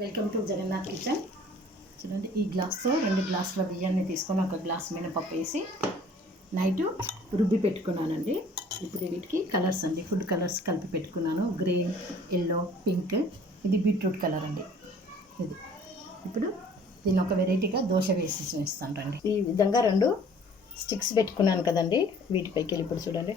Welcome to Jagannadh kitchen. చూడండి, ఈ గ్లాస్తో 2 గ్లాసుల బియ్యాన్ని తీసుకొని ఒక గ్లాస్ మినపప్పు వేసి నైట్ రుబ్బి పెట్టుకున్నానండి. ఇప్పుడు వీటికి కలర్స్ అండి, ఫుడ్ కలర్స్ కలిపి పెట్టుకున్నాను. Green, yellow, pink. ఇది బీట్రూట్ కలర్ అండి. ఇది ఇప్పుడు దీన్ని ఒక వెరైటీగా దోశ వేసి ఇస్తాను రండి. ఈ విధంగా 2 స్టిక్స్ పెట్టుకున్నాను కదండి, వీటిపైకి వెళ్ళి ఇప్పుడు చూడండి.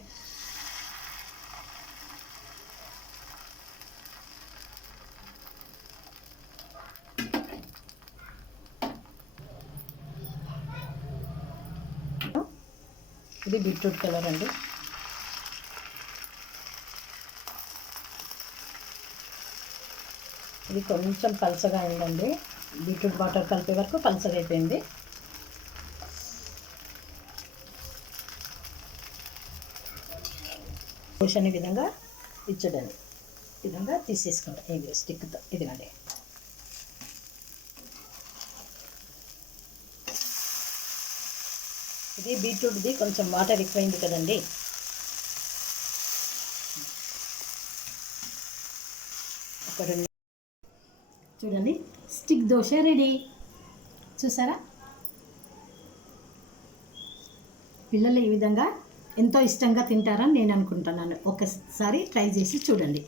ఇది బీట్రూట్ కలర్ అండి. ఇది కొంచెం పలసగా అయిందండి, బీట్రూట్ వాటర్ కలిపే వరకు పలసగా అయిపోయింది. పోషన్ ఈ విధంగా ఇచ్చడండి, ఈ విధంగా తీసేసుకుంటాం ఈ స్టిక్తో. ఇదిగండి, ఇది బీట్రూట్ది కొంచెం వాటర్ ఎక్కువైంది కదండి. చూడండి, స్టిక్ దోశ రెడీ. చూసారా, పిల్లలు ఈ విధంగా ఎంతో ఇష్టంగా తింటారని నేను అనుకుంటున్నాను. ఒకసారి ట్రై చేసి చూడండి.